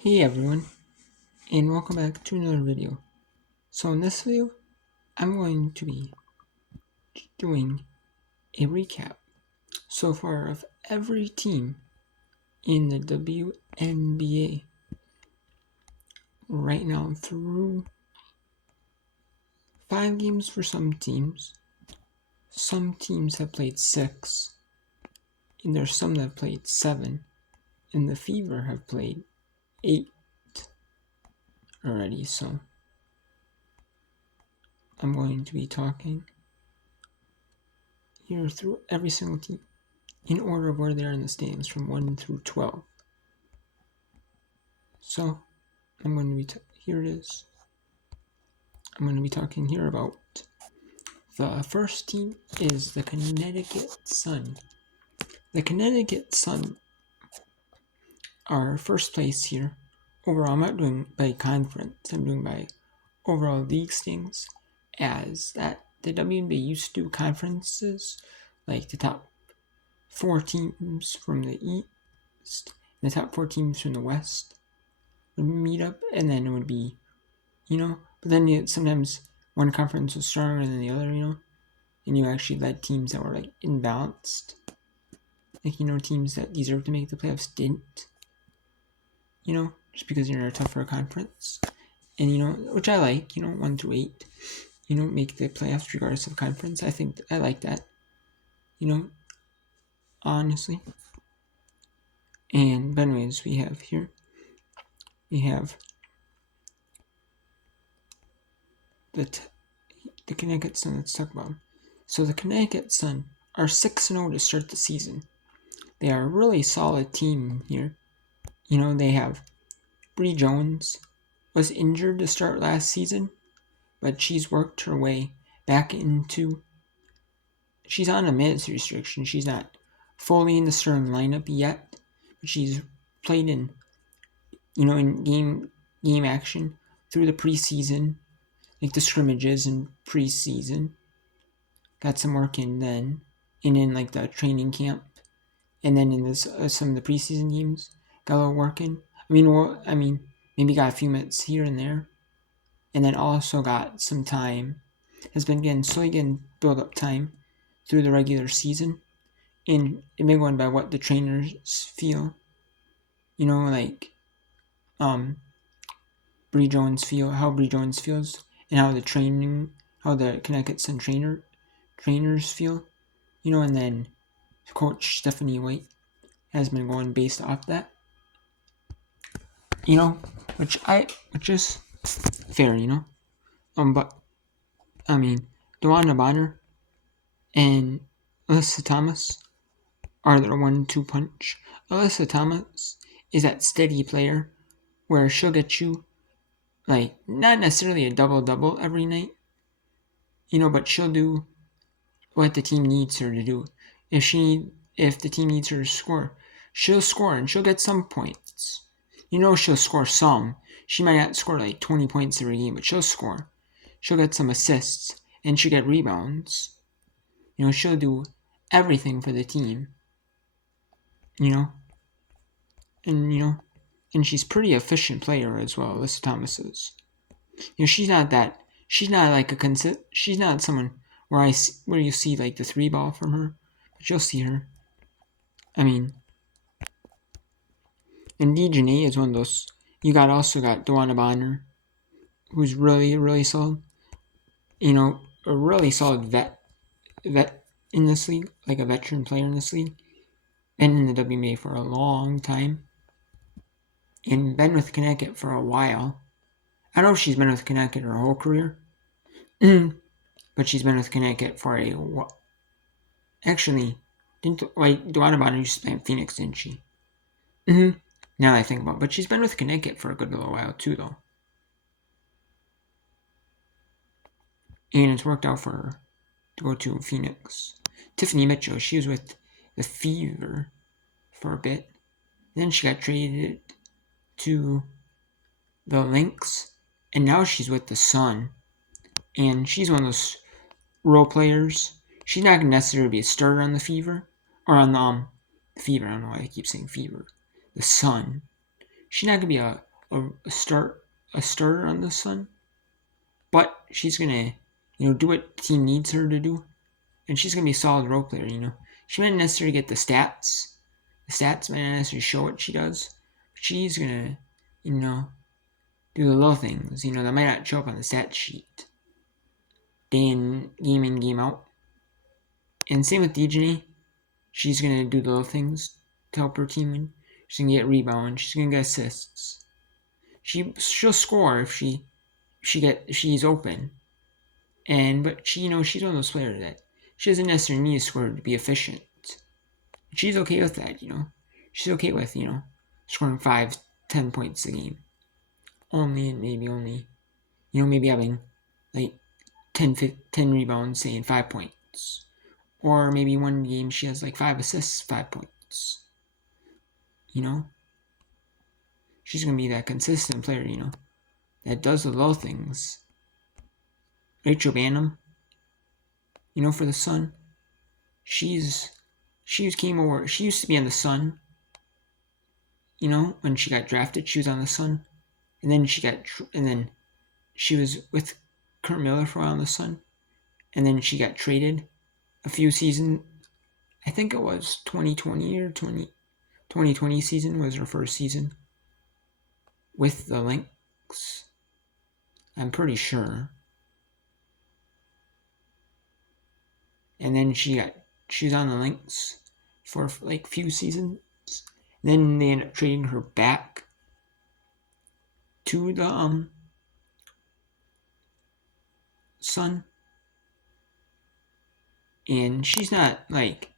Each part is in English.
Hey everyone, and welcome back to another video. So in this video, I'm going to be doing a recap so far of every team in the WNBA right now through 5 games for some teams. Some teams have played 6, and there's some that have played 7, and the Fever have played 8 already, so I'm going to be talking here through every single team in order of where they are in the standings from 1 through 12. So, I'm going to be, here it is. I'm going to be talking here about the first team is the Connecticut Sun. The Connecticut Sun are first place here. Overall, I'm not doing by conference, I'm doing by overall league standings, as that the WNBA used to do conferences, like the top 4 teams from the East, and the top 4 teams from the West would meet up, and then it would be, but then sometimes one conference was stronger than the other, and you actually led teams that were like imbalanced, like teams that deserved to make the playoffs didn't, just because you're in a tougher conference, and which I like, 1 through 8, make the playoffs regardless of conference. I think I like that, honestly. And anyways, we have the Connecticut Sun. Let's talk about them. So the Connecticut Sun are 6-0 to start the season. They are a really solid team here. They have Bree Jones was injured to start last season, but she's worked her way back into. She's on a minutes restriction. She's not fully in the starting lineup yet, but she's played in, in game action through the preseason, like the scrimmages and preseason. Got some work in then, and in like the training camp, and then in this some of the preseason games got a little work in. Maybe got a few minutes here and there, and then also got some time. Has been slowly getting build up time through the regular season, and it may go on by what the trainers feel. Bree Jones how Bree Jones feels, and how the Connecticut Sun trainers feel, and then Coach Stephanie White has been going based off that, which is fair, but DeWanda Bonner and Alyssa Thomas are their 1-2 punch. Alyssa Thomas is that steady player where she'll get you, like, not necessarily a double-double every night, but she'll do what the team needs her to do. If the team needs her to score, she'll score and she'll get some points. She'll score some. She might not score like 20 points every game, but she'll score. She'll get some assists and she'll get rebounds. She'll do everything for the team. And she's pretty efficient player as well, Alyssa Thomas is. She's not someone where you see like the 3 ball from her, but you'll see her. And DeJanae is one of those. You also got DeWanda Bonner, who's really, really solid. A really solid vet in this league, like a veteran player in this league, been in the WNBA for a long time, and been with Connecticut for a while. I don't know if she's been with Connecticut her whole career, but she's been with Connecticut for a while. Actually, DeWanda Bonner used to play in Phoenix, didn't she? Now I think about it, but she's been with Connecticut for a good little while too, though. And it's worked out for her to go to Phoenix. Tiffany Mitchell, she was with the Fever for a bit. Then she got traded to the Lynx, and now she's with the Sun. And she's one of those role players. She's not going to necessarily be a starter on the Fever, or on the Fever. I don't know why I keep saying Fever. The Sun. She's not going to be a a starter on the Sun, but she's gonna do what the team needs her to do, and she's gonna be a solid role player. She might not necessarily get the stats. The stats might not necessarily show what she does, but she's gonna do the little things. That might not show up on the stat sheet game in, game out. And same with Dejanae. She's gonna do the little things to help her team win. She's gonna get rebounds. She's gonna get assists. She'll score if she's open. But she's one of those players that she doesn't necessarily need to score to be efficient. She's okay with that. She's okay with scoring 5-10 points a game. Maybe having like 10 rebounds, say, and 5 points. Or maybe one game she has like 5 assists, 5 points. She's going to be that consistent player, that does the little things. Rachel Banham, for the Sun, she used to be on the Sun, when she got drafted, she was on the Sun. And then she was with Kurt Miller for a while on the Sun. And then she got traded a few seasons. I think it was 2020 or 2020 season was her first season with the Lynx. I'm pretty sure. And then she was on the Lynx for like a few seasons. And then they ended up trading her back to the Sun. And she's not like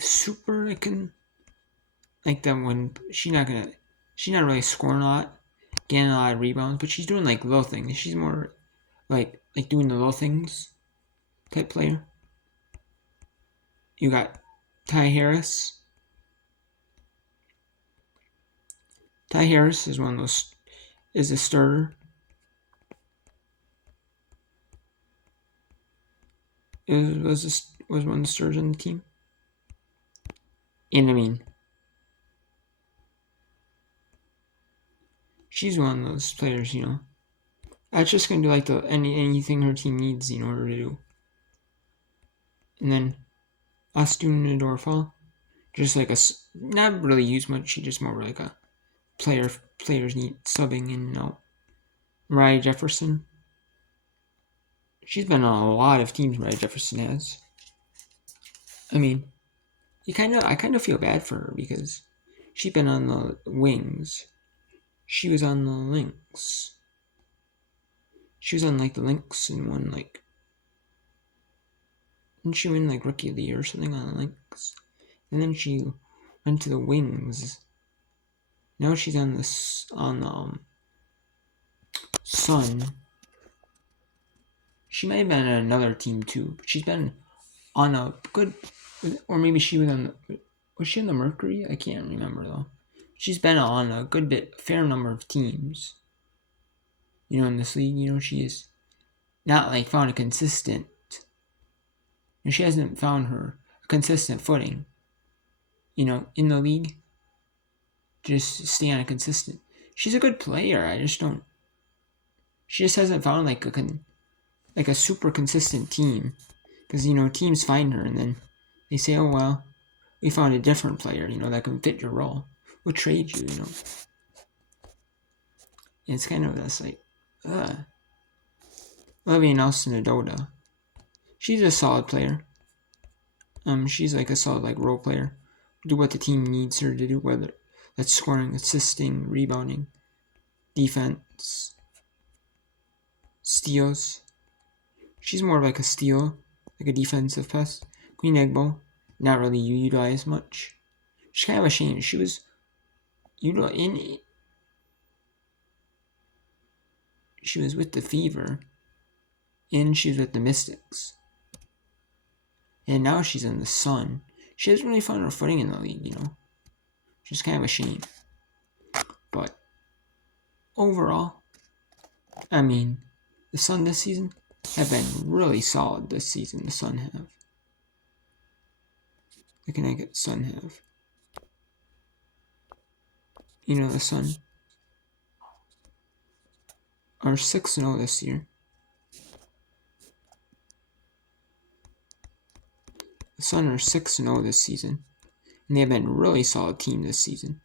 super like that one. She's not really scoring a lot, getting a lot of rebounds, but she's doing like little things. She's more like doing the little things type player. You got Ty Harris. Ty Harris is is a starter. Was one of the starters on the team. And she's one of those players, that's just gonna do like anything her team needs in order to do. And then Astuna Dorfal, just like not really used much. She just more like a players need subbing in and out. Mariah Jefferson. She's been on a lot of teams. Mariah Jefferson has. I kind of feel bad for her because she's been on the Wings. She was on the Lynx. She was on like the Lynx and won like. Didn't she win like Rookie of the Year or something on the Lynx? And then she went to the Wings. Now she's on the Sun. She might have been on another team too, but she's been on a good, or maybe she was on was she on the Mercury? I can't remember though. She's been on a fair number of teams. In this league, she is not like found a consistent. She hasn't found her consistent footing. In the league, just stay on a consistent. She's a good player. She just hasn't found like a super consistent team, because teams find her and then they say, oh well, we found a different player that can fit your role. We'll trade you. And it's kind of this like, Olivia Nelson-Ododa. She's a solid player. She's like a solid like role player. Do what the team needs her to do, whether that's scoring, assisting, rebounding, defense, steals. She's more like a steal, like a defensive pest. Queen Egbo, not really utilized much. She's kind of a shame. She was, she was with the Fever, and she was with the Mystics. And now she's in the Sun. She hasn't really found her footing in the league, Just kind of a shame. But overall, the Sun this season have been really solid this season. The Sun have. The Connecticut Sun have. The Sun. are 6-0 this year. The Sun are 6-0 this season, and they've been a really solid team this season.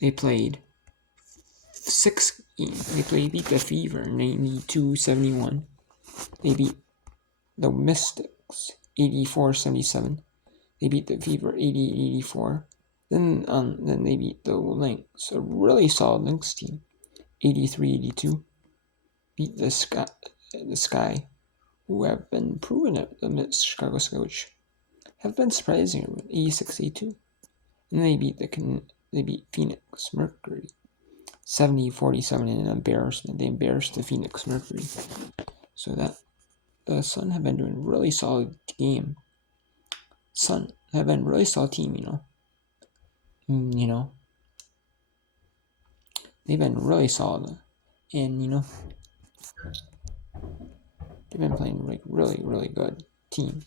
They played 6 games. They beat the Fever 92-71. They beat the Mystics 84-77. They beat the Fever 88-84. Then they beat the Lynx, a really solid Lynx team, 83-82. Beat the Sky, who have been proven at the Chicago Sky, which have been surprising, 86-82. And they beat Phoenix Mercury 70-47 in an embarrassment. They embarrassed the Phoenix Mercury. So that the Sun have been doing a really solid game. Sun have been a really solid team, they've been really solid, and they've been playing like really, really good team.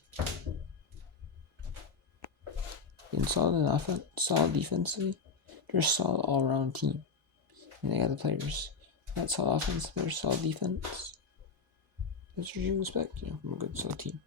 Been solid in offense, solid defensively. They're a solid all-around team, and they got the players. Not solid offense, they're solid defense. That's what you expect, from a good solid team.